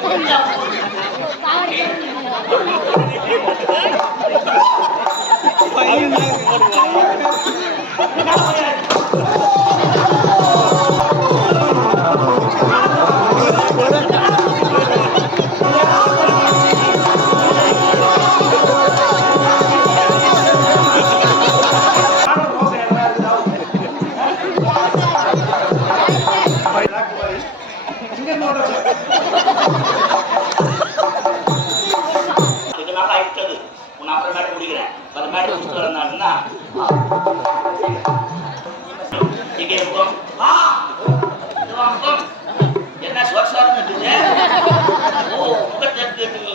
கொஞ்ச என்ன சுவாசாரம் இருக்குது ஓ முகத்திற்கு நீ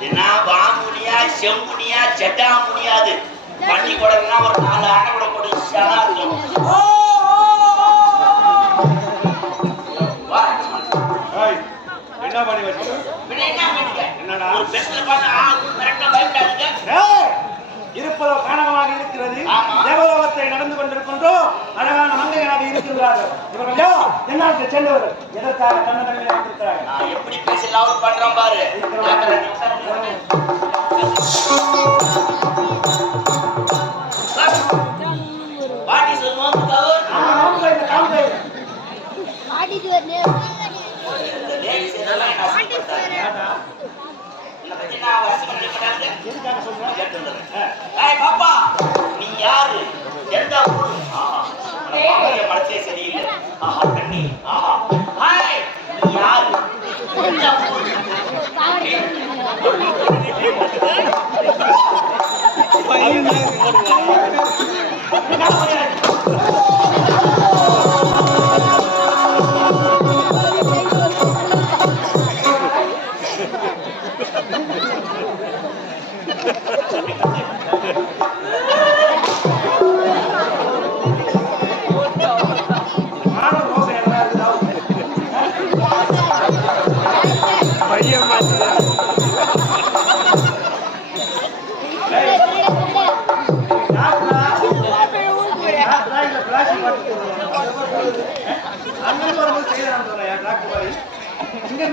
என்ன வாமுனியா செம்முனியா முடியாது பண்ணி போடணும்னா ஒரு நாலு அணை கூட போட்டு இருக்கும் என்ன பண்ணி என்ன பண்ணுங்க? என்னடா? ஒரு பார்த்து ஆ, பயப்படாதீங்க. இருப்பதோ காரணமாக இருக்கிறது. தேவலோகத்தை நடந்து கொண்டிருக்கின்றோம் அழகான மங்கையாக இருக்கின்றார்கள் இவர்கள் என்னாட்டு சேர்ந்தவர்கள் எதற்காக தன்னடங்களை வந்திருக்கிறார்கள் நான் எப்படி பேசி லவ் பண்றேன் பாரு. What is the. இந்த ಎಂತ ಪರಿಚಯ ಸರಿ ಇಲ್ಲ ಆಹಾ ಕಣ್ಣಿ ಆಹಾ ಹಾಯ್ ಯಾರು Thank you. போடுறோம். அங்க வரும்போது செய்யறான்னு சொல்றேன், டாக்டர் பாரு. இங்க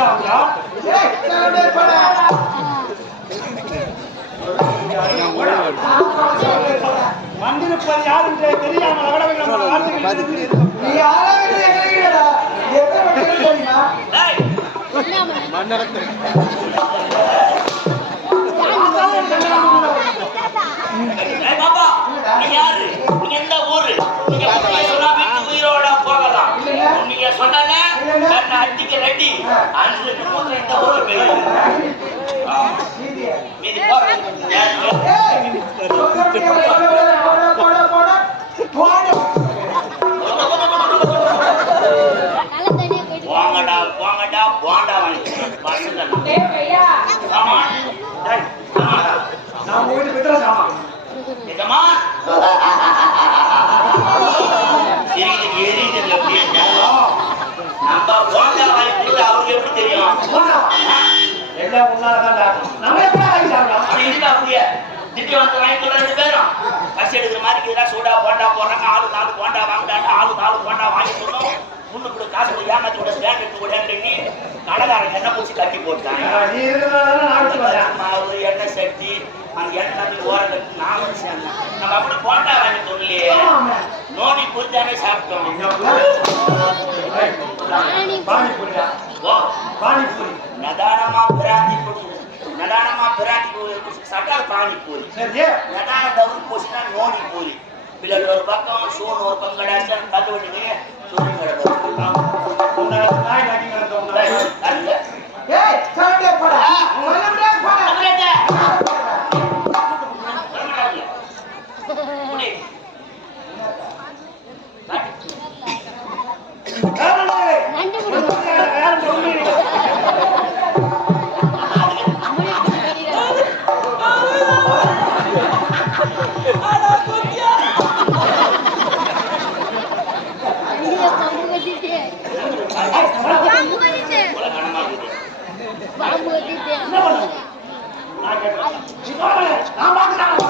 யார்? வந்திருப்பது யார் என்று தெரியாமல் அவடவர்கள் வார்த்தைகள் பாப்பா நீ யாரு? நீங்க எந்த ஊரு? என்ன அடிக்க ரெடி. அஞ்சு குடும்பத்துல இந்த ஊரு பெரிய. மீதி போறேன் ஏய், சொல்றபடி போட, போட, போட, போட, போட. போங்கடா போங்கடா போண்டா வாங்கி பசங்க ஆமா டேய், நான் உங்க வீட்டு பித்தளை சாமான். நிஜமா எரியுது எரியுது எப்படி நம்ம போண்டா வாங்கி கொடுத்தா அவருக்கு எப்படி தெரியும் போடா. எல்லாம் உன்னாலதான்டா. நம்ம எப்படா வாங்கி சாப்பிடலாம்? அப்படி இல்ல அப்படியே திட்டி வந்து வாங்கி கொடுற ரெண்டு பேரும் பஸ் எடுக்கிற மாதிரி இதெல்லாம் சூடா போண்டா போடுறாங்க ஆளு நாலு போண்டா வாங்கிட்டாங்க ஆளு நாலு போண்டா வாங்கி கொடுத்தோம் முன்னுக்கு காசு கூட ஏமாத்தி கூட ஸ்டாண்ட் எடுத்து கூட பண்ணி கடைக்காரங்க எண்ணெய் பூச்சி கட்டி போட்டாங்க நான். மாவு எண்ணெய் சட்டி அந்த எண்ணெய் ஓரம் கட்டி நான் வந்து சேர்ந்தேன் நம்ம அப்படி போண்டா வாங்கி சொல்லலையே. நோண்டி புரிஞ்சாமே சாப்பிட்டோம். ஓ பானிபூரி. நதானமா பிராந்தி நடானமா பிராந்தி சட்டால் பாணி போரி நடான தவறு போச்சுன்னா நோடி போரி பிள்ளை ஒரு பக்கம் சூன் ஒரு பக்கம் கடாச்சு தத்து விட்டுங்க சூரியன் கிடக்கும் நான் பாக்குறேன்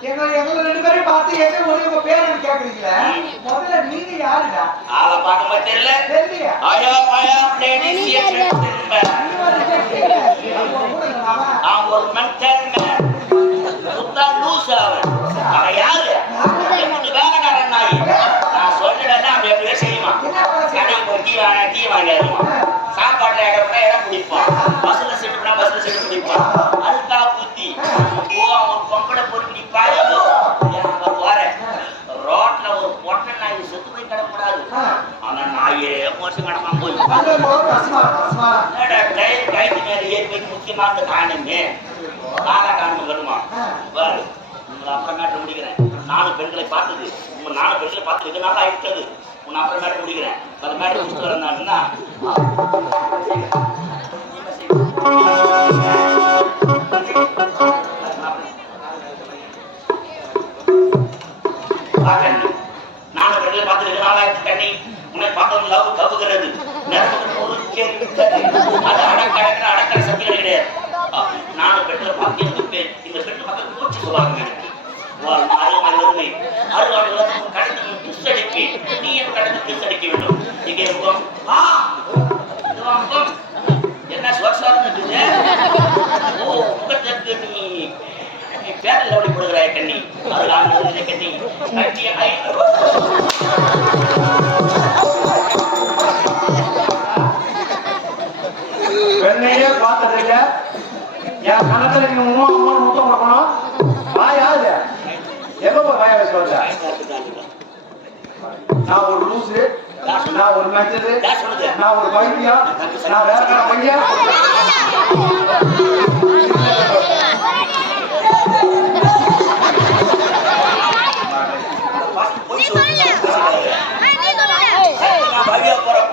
எங்க எங்களை ரெண்டு பேரையும் பார்த்து எங்க ஒரு உங்க பேர் என்ன கேக்குறீங்களே முதல்ல நீங்க யாருடா ஆளை பார்க்கும்போது தெரியல. அவங்க கூட இருந்தாவா? நான் ஒரு man. சுத்தா loose அவன். அவன் யாரு? வேலைக்காரன் நாயி. நான் சொல்லிட்டேன்னா அப்படி அப்படியே செய்வான். கடைக்கு போய் டீ வாங்க- டீ வாங்கி வருவான். சாப்பாட்டுல இடம் இடம் பிடிப்பான். பஸ்ல போனா பஸ்ல seat பிடிப்பான். அழுக்கா முக்கியமான காணுமே காலா காணும் வருமா பாரு உங்களை அப்புறமேட்டு முடிக்கிறேன். நாலு பெண்களை பார்த்தது. உங்க நாலு பெண்களை பார்த்து வெகு நாள் ஆயிட்டது? உன்னை அப்புறமேட்டு முடிக்கிறேன். அந்த மேடம் முடிச்சுட்டு வந்தாங்கன்னா நானும் பெண்களை பார்த்து வெகு நாள் ஆயிடுச்சு கண்ணி? உன்னை பார்க்க லவ் கவுகிறது நரம்புக்கு ஒரு கேள்வி. அது அடக்கிற சத்தியம் கண்ணி ஆனது கண்ணி கட்டி ஐநூறு பெண்ணையே பார்த்ததில்ல என் கணத்துல நீங்க உமா அம்மா முத்தம் கொடுக்கணும் வாய் யாரு எப்ப வாய வச்சு வந்த நான் ஒரு லூசு நான் ஒரு மெச்சது? நான் ஒரு பைத்தியம் நான் வேற பையன்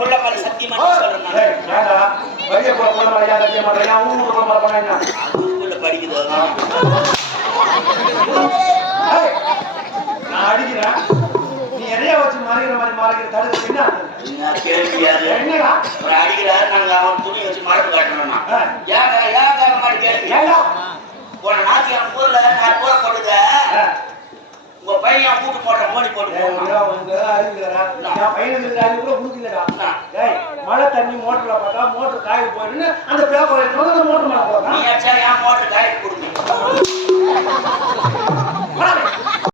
புள்ள மேல சத்தியமா சொல்றேன் நான். வெளிய போற பொண்ணு மேல சத்தியம் மேல என்ன? படிக்குது. நான் அடிக்கிறேன். நீ எதையா வச்சு மறைக்கிற மாதிரி மறைக்கிற தடுக்க என்ன என்ன கேள்வியாது என்னடா? ஒரு அடிக்கிறாரு நாங்க அவன் துணி வச்சு மரத்து காட்டணும்னா. ஏன் ஏன் காரணம் மாதிரி கேள்வி? போன ஞாயிற்றுக்கிழமை ஊர்ல நான் போற ஆ. உங்க பையன் கூட்டு போட்ட மோடி போட்டு பையனுக்கு அறிவு கூட கொடுக்கலடா மழை தண்ணி மோட்டர்ல பார்த்தா மோட்டர் காயில் போயிடுன்னு அந்த பேப்பர் அந்த மோட்டர் மேல போடுறான். மோட்டர் காயில் கொடுக்கணும்